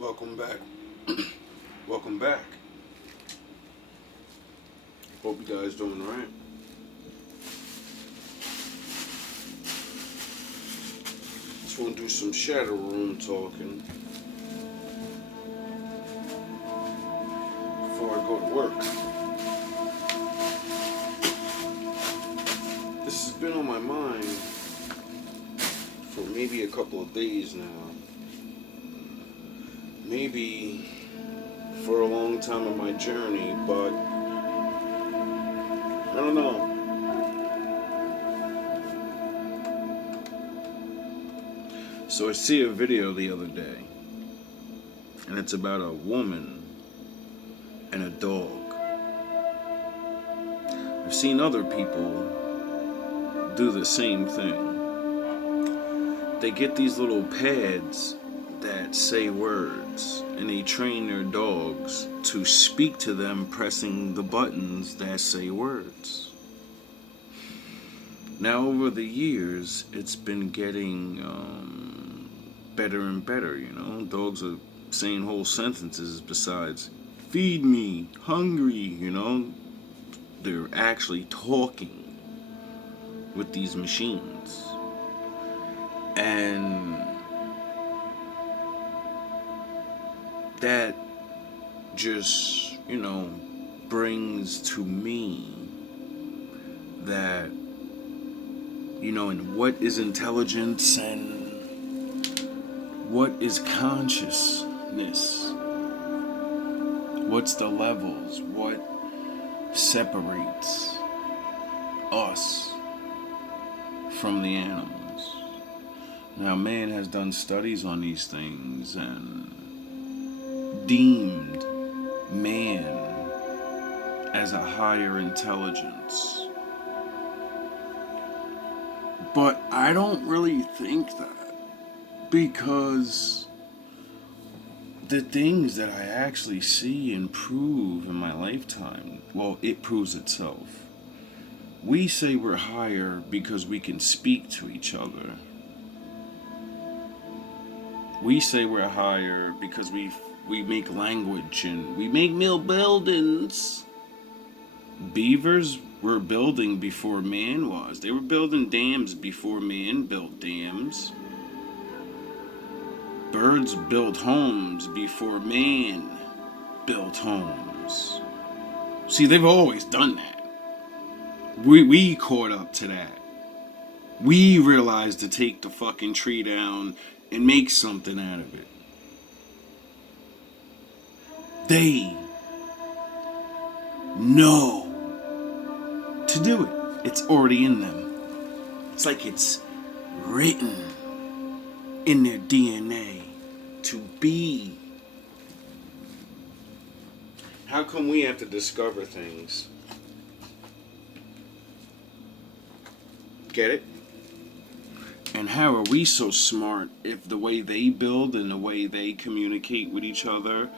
Welcome back. Welcome back. Hope you guys doing alright. Just want to do some shadow room talking before I go to work. This has been on my mind for maybe a couple of days now. Maybe for a long time in my journey, but I don't know. So I see a video the other day, and it's about a woman and a dog. I've seen other people do the same thing. They get these little pads that say words, and they train their dogs to speak to them pressing the buttons that say words. Now, over the years, it's been getting better and better, you know? Dogs are saying whole sentences besides, feed me, hungry, you know? They're actually talking with these machines. And that just, brings to me that, and what is intelligence and what is consciousness? What's the levels? What separates us from the animals? Now, man has done studies on these things and deemed man as a higher intelligence. But I don't really think that, because the things that I actually see and prove in my lifetime, well, it proves itself. We say we're higher because we can speak to each other. We say we're higher because we make language and we make mill buildings. Beavers were building before man was. They were building dams before man built dams. Birds built homes before man built homes. See, they've always done that. We caught up to that. We realized to take the fucking tree down and make something out of it. They know to do it. It's already in them. It's like it's written in their DNA to be. How come we have to discover things? Get it? And how are we so smart if the way they build and the way they communicate with each other,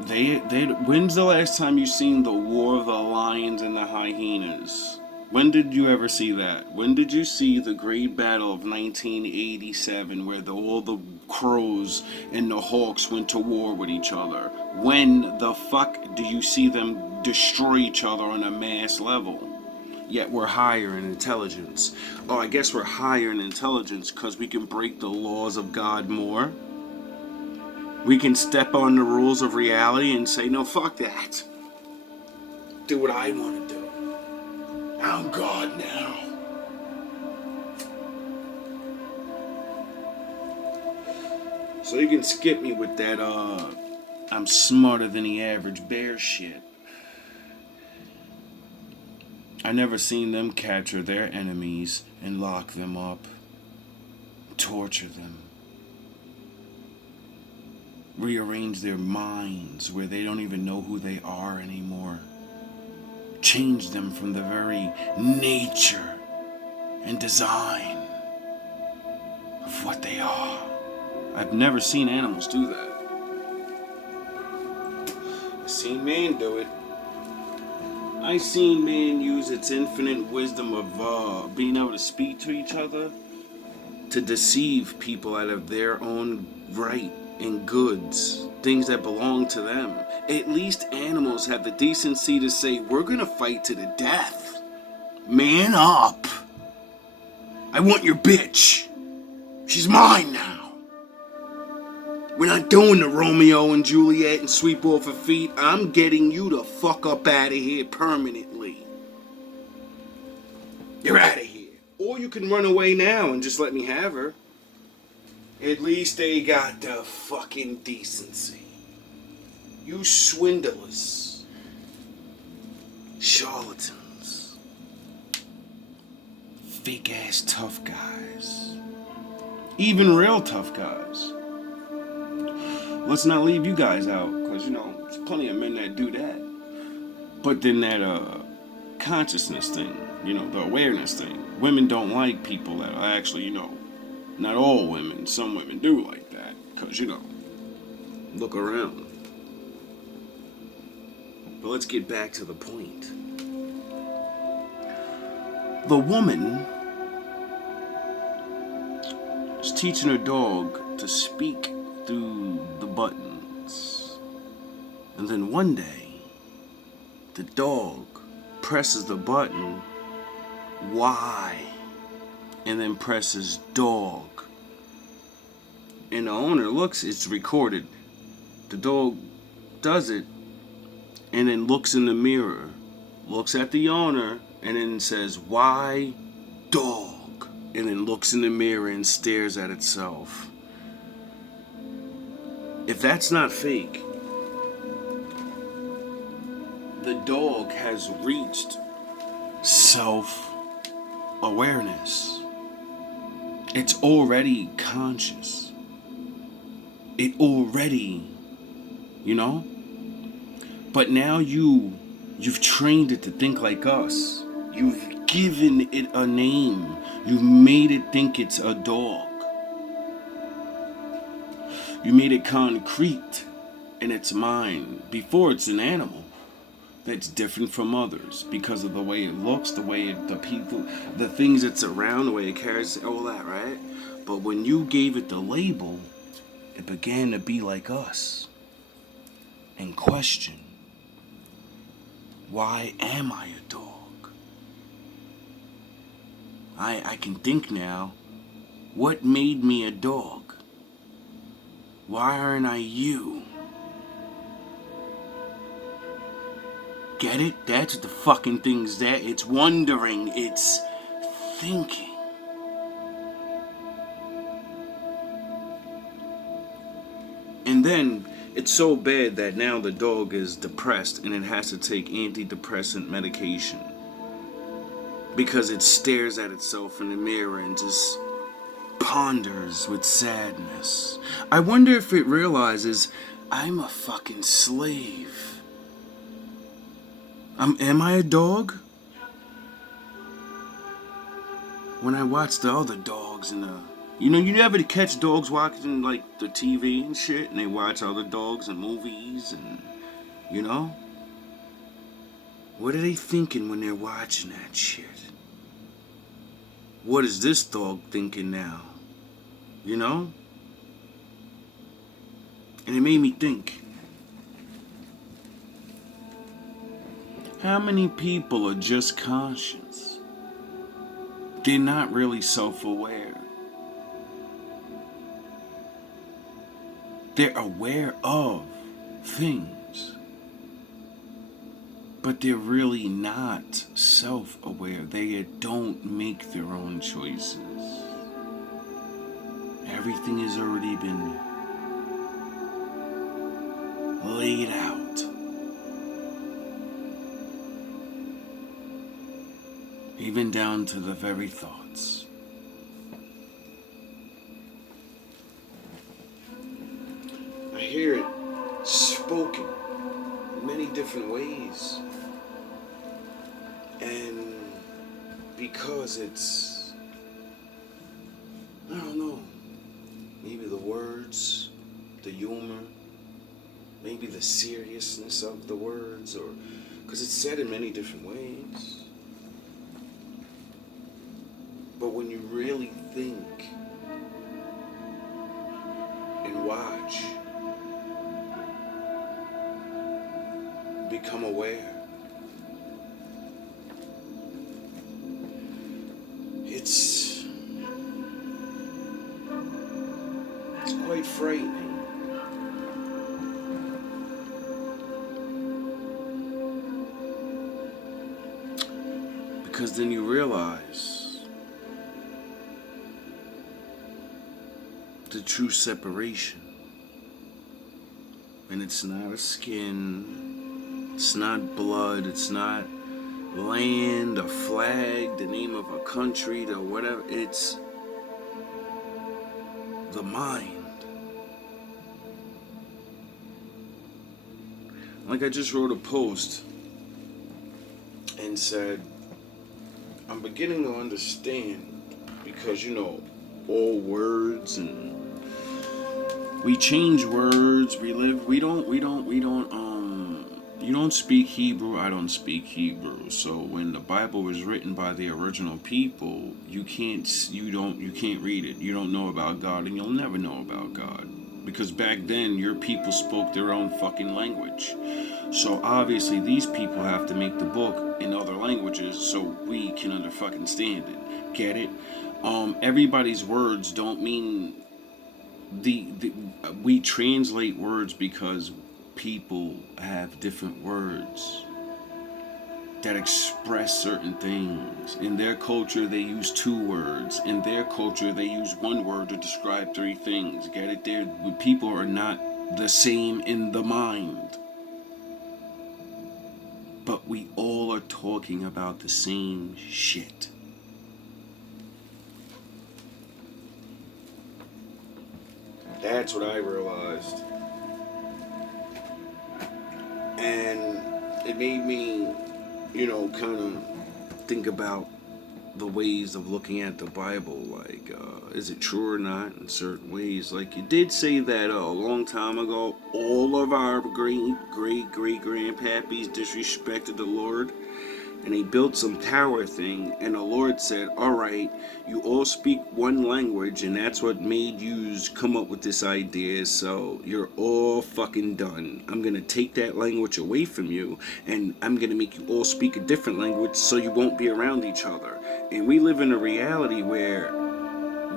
when's the last time you seen the War of the Lions and the Hyenas? When did you ever see that? When did you see the Great Battle of 1987 where all the crows and the hawks went to war with each other? When the fuck do you see them destroy each other on a mass level? Yet we're higher in intelligence. Oh, I guess we're higher in intelligence because we can break the laws of God more. We can step on the rules of reality and say, no, fuck that. Do what I want to do. I'm God now. So you can skip me with that, I'm smarter than the average bear shit. I never seen them capture their enemies and lock them up, torture them, rearrange their minds where they don't even know who they are anymore, change them from the very nature and design of what they are. I've never seen animals do that. I've seen man do it. I seen man use its infinite wisdom of being able to speak to each other to deceive people out of their own right and goods, things that belong to them. At least animals have the decency to say, we're gonna fight to the death. Man up. I want your bitch. She's mine now. We're not doing the Romeo and Juliet and sweep off her feet. I'm getting you the fuck up out of here permanently. You're out of here. Or you can run away now and just let me have her. At least they got the fucking decency. You swindlers. Charlatans. Fake ass tough guys. Even real tough guys. Let's not leave you guys out, because, you know, there's plenty of men that do that. But then that consciousness thing, you know, the awareness thing. Women don't like people that are actually, you know, not all women, some women do like that, because, you know, look around. But let's get back to the point. The woman is teaching her dog to speak through the buttons. And then one day, the dog presses the button, why? And then presses dog. And the owner looks, it's recorded. The dog does it and then looks in the mirror, looks at the owner, and then says, why dog? And then looks in the mirror and stares at itself. If that's not fake, the dog has reached self-awareness. It's already conscious. It already, you know? But now you've trained it to think like us. You've given it a name. You've made it think it's a dog. You made it concrete in its mind. Before, it's an animal that's different from others because of the way it looks, the way the people, the things it's around, the way it carries, all that, right? But when you gave it the label, it began to be like us and question, why am I a dog? I can think now, what made me a dog? Why aren't I you? Get it? That's what the fucking thing's that. It's wondering. It's thinking. And then it's so bad that now the dog is depressed and it has to take antidepressant medication. Because it stares at itself in the mirror and just ponders with sadness. I wonder if it realizes I'm a fucking slave. Am I a dog? When I watch the other dogs in the... You know, you ever catch dogs watching, like, the TV and shit, and they watch other dogs in movies, and, you know? What are they thinking when they're watching that shit? What is this dog thinking now? You know? And it made me think. How many people are just conscious? They're not really self-aware. They're aware of things, but they're really not self-aware. They don't make their own choices. Everything has already been laid out. Even down to the very thoughts. I hear it spoken in many different ways. And because it's, I don't know, maybe the words, the humor, maybe the seriousness of the words, or because it's said in many different ways. But when you really think and watch. Become aware. It's quite frightening. Because then you realize the true separation. And it's not a skin, it's not blood, it's not land, a flag, the name of a country, the whatever. It's the mind. Like I just wrote a post and said, I'm beginning to understand, because all words, and we change words, we don't you don't speak Hebrew, I don't speak Hebrew. So when the Bible was written by the original people, you can't read it. You don't know about God, and you'll never know about God. Because back then your people spoke their own fucking language. So obviously these people have to make the book in other languages so we can understand it. Get it? Everybody's words don't mean we translate words because people have different words that express certain things. In their culture they use 2 words. In their culture they use 1 word to describe 3 things. Get it? People are not the same in the mind. But we all are talking about the same shit. That's what I realized. And it made me, kind of think about the ways of looking at the Bible. Like, is it true or not in certain ways? Like, you did say that a long time ago, all of our great grandpappies disrespected the Lord. And they built some tower thing, and the Lord said, alright, you all speak one language, and that's what made you come up with this idea, so you're all fucking done. I'm gonna take that language away from you, and I'm gonna make you all speak a different language so you won't be around each other. And we live in a reality where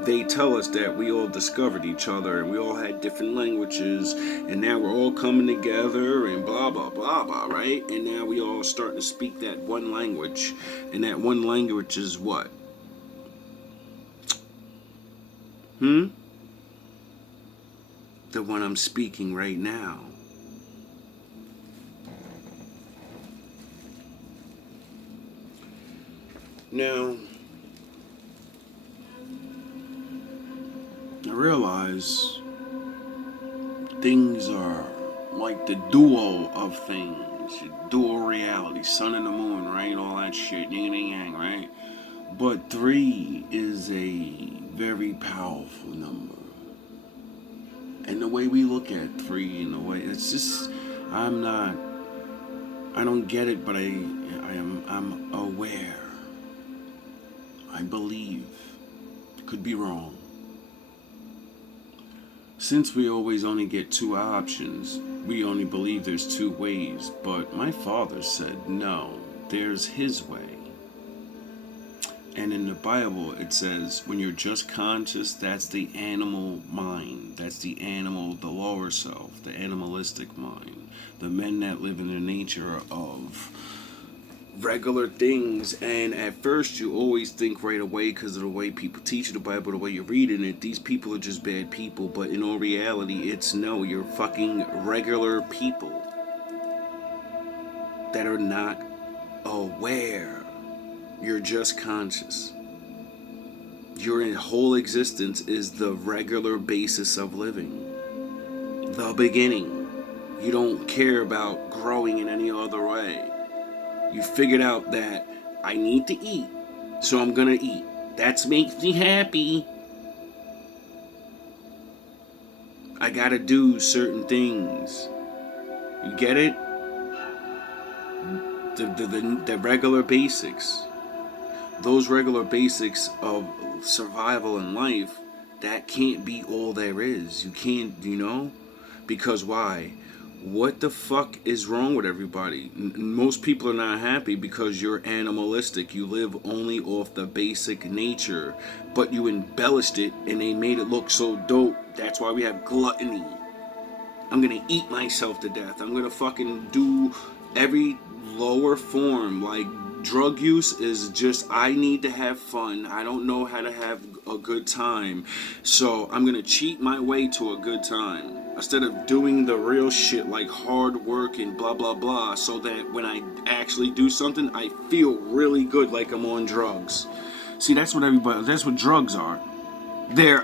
they tell us that we all discovered each other and we all had different languages, and now we're all coming together and blah blah blah blah, right? And now we all starting to speak that one language, and that one language is what? The one I'm speaking right now. Now I realize things are like the duo of things, dual reality, sun and the moon, right? All that shit, yin and yang, right? But 3 is a very powerful number. And the way we look at 3, in the way, it's just, I don't get it, but I'm aware. I believe. Could be wrong. Since we always only get 2 options, we only believe there's 2 ways. But my father said, no, there's his way. And in the Bible, it says, when you're just conscious, that's the animal mind. That's the animal, the lower self, the animalistic mind. The men that live in the nature of regular things. And at first you always think right away, because of the way people teach you the Bible, the way you're reading it, these people are just bad people. But in all reality, it's no, you're fucking regular people that are not aware. You're just conscious. Your whole existence is the regular basis of living, the beginning. You don't care about growing in any other way. You figured out that I need to eat, so I'm gonna eat. That makes me happy. I gotta do certain things. You get it? The regular basics. Those regular basics of survival in life that can't be all there is. You can't, because why? What the fuck is wrong with everybody? Most people are not happy because you're animalistic. You live only off the basic nature, but you embellished it and they made it look so dope. That's why we have gluttony. I'm gonna eat myself to death. I'm gonna fucking do every lower form. Like, drug use is just, I need to have fun. I don't know how to have a good time. So I'm gonna cheat my way to a good time. Instead of doing the real shit like hard work and blah blah blah, so that when I actually do something, I feel really good like I'm on drugs. See, that's what drugs are.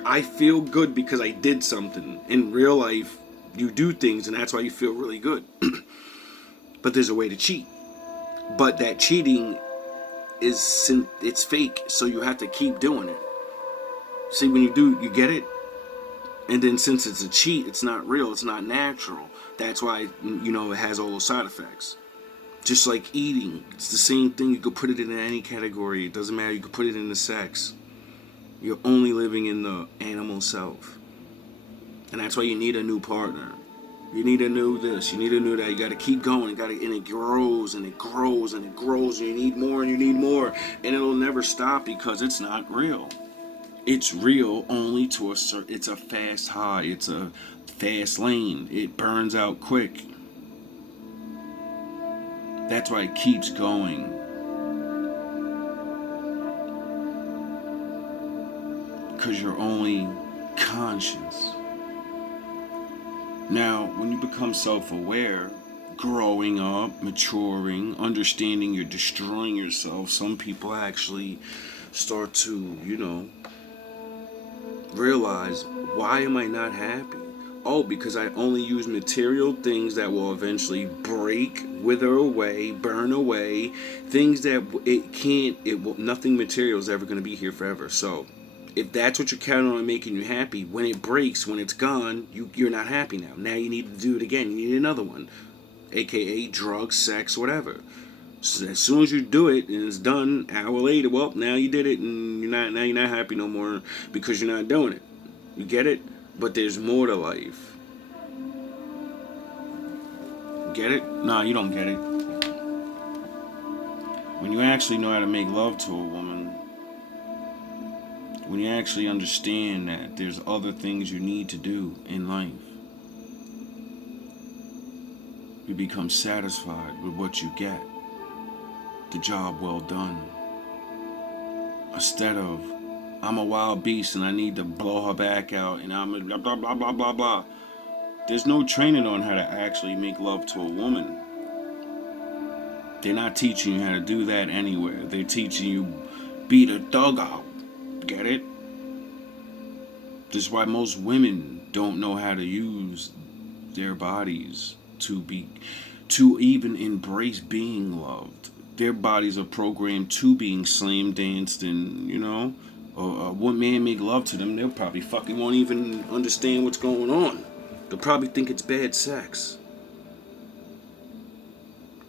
I feel good because I did something. In real life, you do things and that's why you feel really good. But there's a way to cheat. But that cheating it's fake, so you have to keep doing it. See, when you do, you get it? And then since it's a cheat, it's not real, it's not natural. That's why, it has all those side effects. Just like eating, it's the same thing. You could put it in any category. It doesn't matter. You could put it into sex. You're only living in the animal self. And that's why you need a new partner. You need a new this, you need a new that. You got to keep going. And it grows and it grows and it grows. And you need more and you need more. And it'll never stop because it's not real. It's real only to a certain. It's a fast high. It's a fast lane. It burns out quick. That's why it keeps going. Because you're only conscious. Now, when you become self-aware, growing up, maturing, understanding you're destroying yourself, some people actually start to, realize, why am I not happy? Oh, because I only use material things that will eventually break, wither away, burn away, things that nothing material is ever going to be here forever. So, if that's what you're counting on making you happy, when it breaks, when it's gone, you're not happy now. Now you need to do it again. You need another one, aka drugs, sex, whatever. So as soon as you do it and it's done, an hour later, well, now you did it and you're not happy no more because you're not doing it. You get it? But there's more to life. Get it? Nah, you don't get it. When you actually know how to make love to a woman, when you actually understand that there's other things you need to do in life, you become satisfied with what you get. The job well done. Instead of, I'm a wild beast and I need to blow her back out and I'm a blah blah blah blah blah blah. There's no training on how to actually make love to a woman. They're not teaching you how to do that anywhere. They're teaching you beat a thug out. Get it? This is why most women don't know how to use their bodies to even embrace being loved. Their bodies are programmed to being slam danced and, one man make love to them, they'll probably fucking won't even understand what's going on. They'll probably think it's bad sex.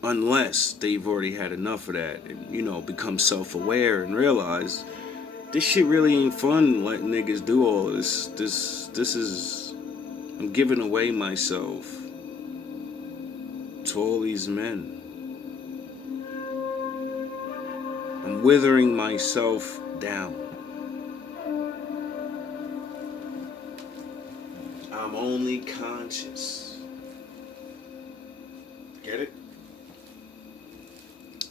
Unless they've already had enough of that and, become self-aware and realize this shit really ain't fun letting niggas do all this. This is, I'm giving away myself to all these men. I'm withering myself down. I'm only conscious. Get it?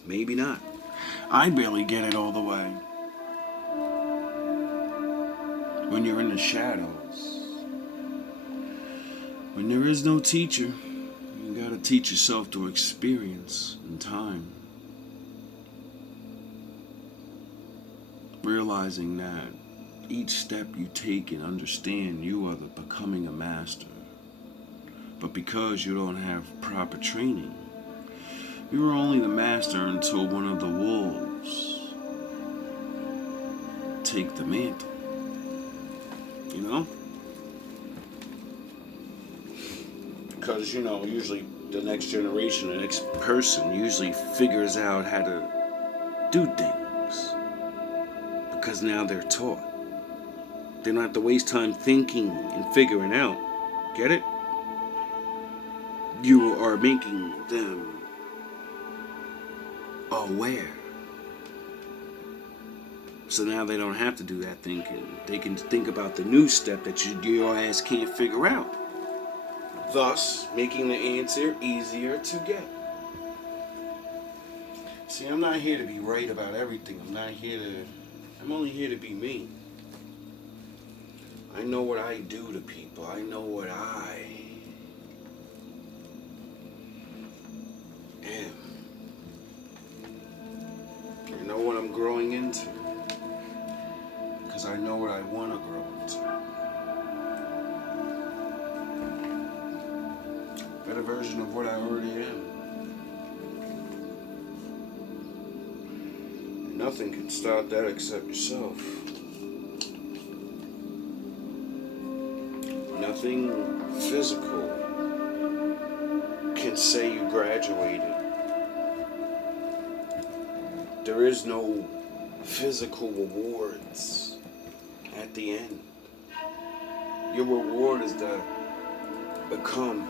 Maybe not. I barely get it all the way. When you're in the shadows, when there is no teacher, you gotta teach yourself through experience and time. Realizing that each step you take and understand you are becoming a master. But because you don't have proper training, you are only the master until one of the wolves take the mantle. Because, usually the next generation, the next person usually figures out how to do things. Because now they're taught. They don't have to waste time thinking and figuring out. Get it? You are making them aware. So now they don't have to do that thinking. They can think about the new step that your ass can't figure out. Thus, making the answer easier to get. See, I'm not here to be right about everything. I'm only here to be me. I know what I do to people. I know what I am. I know what I'm growing into. Because I know what I want to grow into. Better version of what I already am. Nothing can stop that except yourself. Nothing physical can say you graduated. There is no physical rewards at the end. Your reward is to become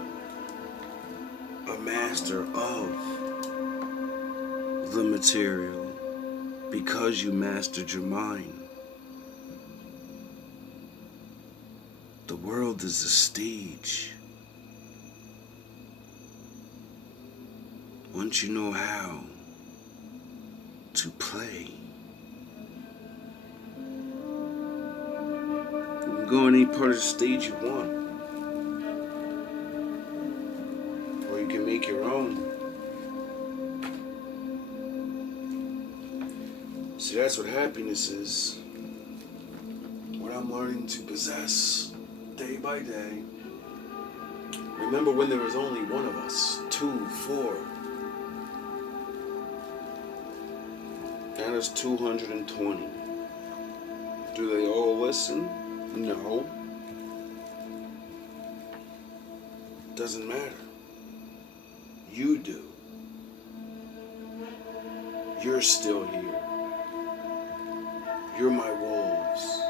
a master of the material because you mastered your mind. The world is a stage. Once you know how to play, you can go on any part of the stage you want. Or you can make your own. See, that's what happiness is. What I'm learning to possess day by day. Remember when there was only one of us, 2, 4. Now there's 220. Do they all listen? No. Doesn't matter. You do. You're still here. You're my wolves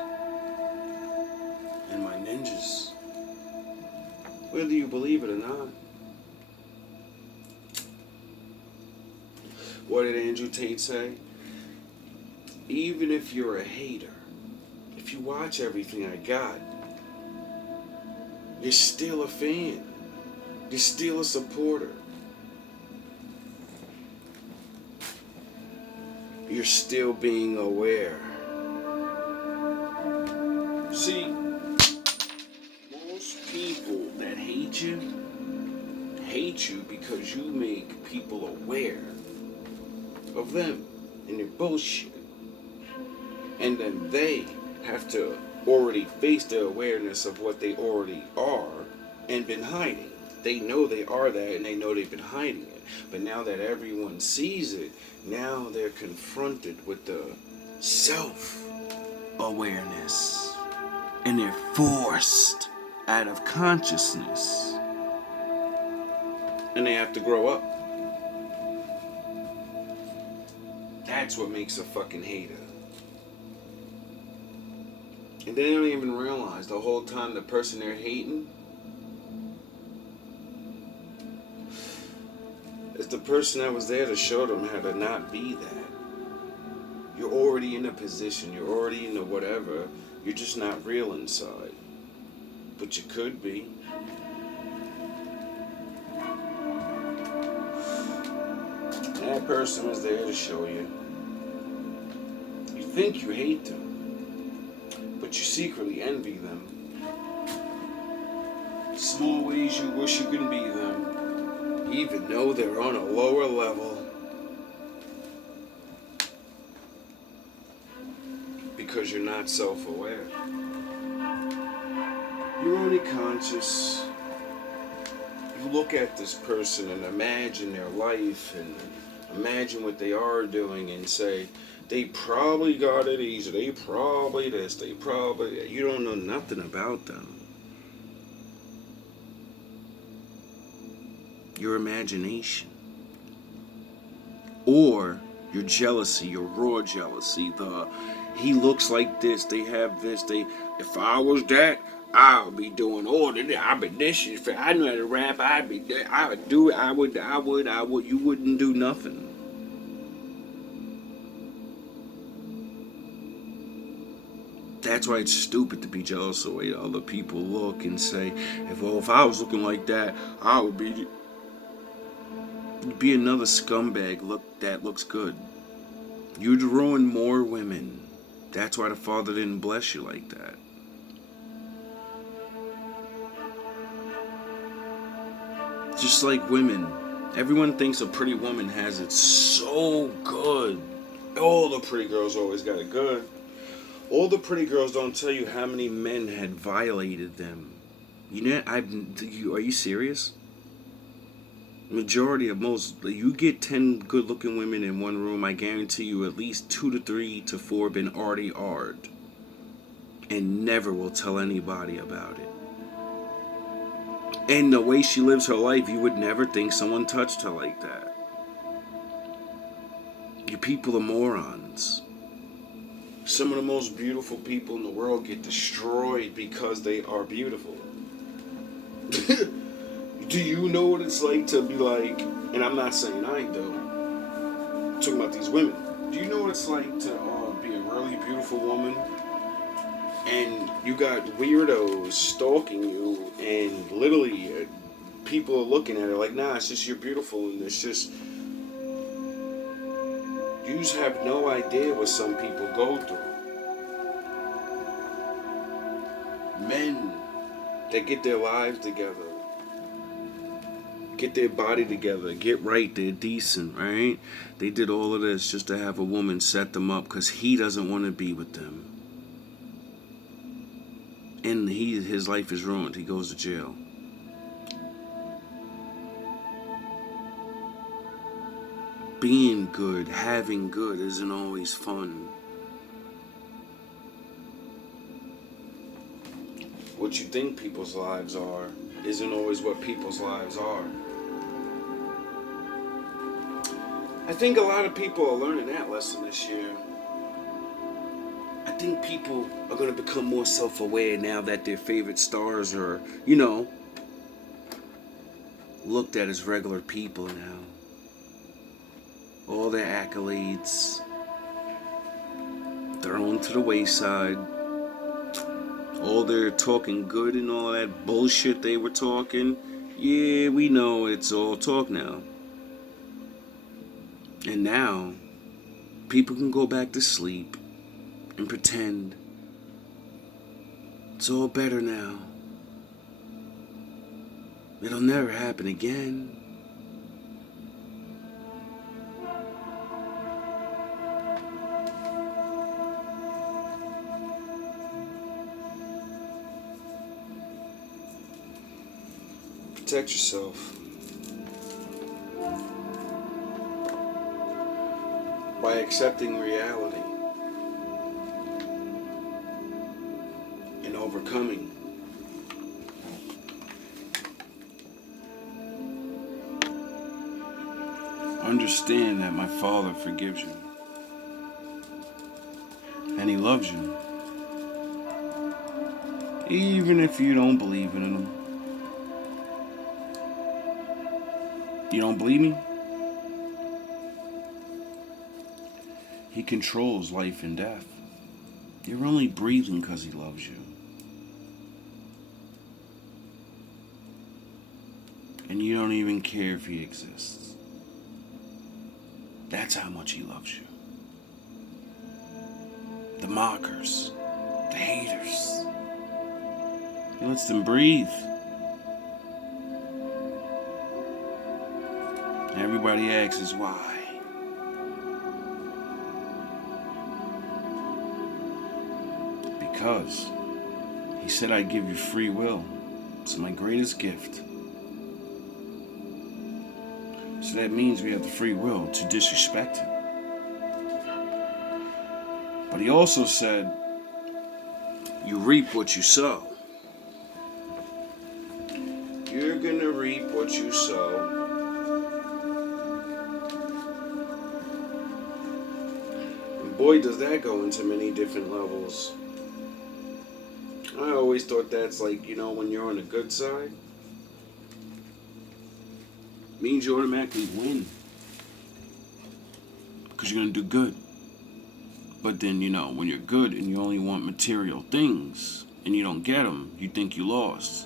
and my ninjas. Whether you believe it or not. What did Andrew Tate say? Even if you're a hater, if you watch everything I got, you're still a fan. You're still a supporter. You're still being aware. See, most people that hate you because you make people aware of them and their bullshit. And then they have to already face the awareness of what they already are and been hiding. They know they are that and they know they've been hiding it. But now that everyone sees it, now they're confronted with the self-awareness. And they're forced out of consciousness. And they have to grow up. That's what makes a fucking hater. And they don't even realize the whole time the person they're hating is the person that was there to show them how to not be that. You're already in a position, you're already in a whatever, you're just not real inside. But you could be. That person was there to show you. You think you hate them, but you secretly envy them. Small ways you wish you could be them, even though they're on a lower level. Because you're not self-aware. You're only conscious. You look at this person and imagine their life and imagine what they are doing and say, they probably got it easy, they probably this, they probably... You don't know nothing about them. Your imagination. Or Your jealousy, your raw jealousy, the he looks like this, they have this, they if I was that, I'll be doing all of this. I'd be this. If I knew how to rap, I'd be that. I would do it. I would. You wouldn't do nothing. That's why it's stupid to be jealous of the way other people look and say, if I was looking like that, I would be another scumbag that looks good. You'd ruin more women. That's why the Father didn't bless you like that. Just like women. Everyone thinks a pretty woman has it so good. All the pretty girls always got it good. All the pretty girls don't tell you how many men had violated them. You know, are you serious? Majority of most, you get 10 good looking women in one room, I guarantee you at least 2 to 3 to 4 been already ard. And never will tell anybody about it. And the way she lives her life, you would never think someone touched her like that. You people are morons. Some of the most beautiful people in the world get destroyed because they are beautiful. Do you know what it's like to be like, and I'm not saying I do, I'm talking about these women. Do you know what it's like to be a really beautiful woman and you got weirdos stalking you and literally people are looking at her like, nah, it's just you're beautiful and it's just, you just have no idea what some people go through. Men that get their lives together, get their body together, get right, they're decent, right? They did all of this just to have a woman set them up because he doesn't want to be with them. And his life is ruined. He goes to jail. Being good, having good isn't always fun. What you think people's lives are isn't always what people's lives are. I think a lot of people are learning that lesson this year. I think people are going to become more self-aware now that their favorite stars are, looked at as regular people now. All their accolades thrown to the wayside. All their talking good and all that bullshit they were talking, yeah, we know it's all talk now. And now, people can go back to sleep and pretend it's all better now. It'll never happen again. Protect yourself by accepting reality and overcoming. Understand that my Father forgives you and He loves you, even if you don't believe in Him. You don't believe me? He controls life and death. You're only breathing because He loves you. And you don't even care if He exists. That's how much He loves you. The mockers, the haters, He lets them breathe. Everybody asks why. Because He said I'd give you free will. It's my greatest gift. So that means we have the free will to disrespect Him. But He also said, you reap what you sow. You're gonna reap what you sow. boy, does that go into many different levels. I always thought that's like, when you're on the good side, means you automatically win. Because you're going to do good. But then, when you're good and you only want material things and you don't get them, you think you lost.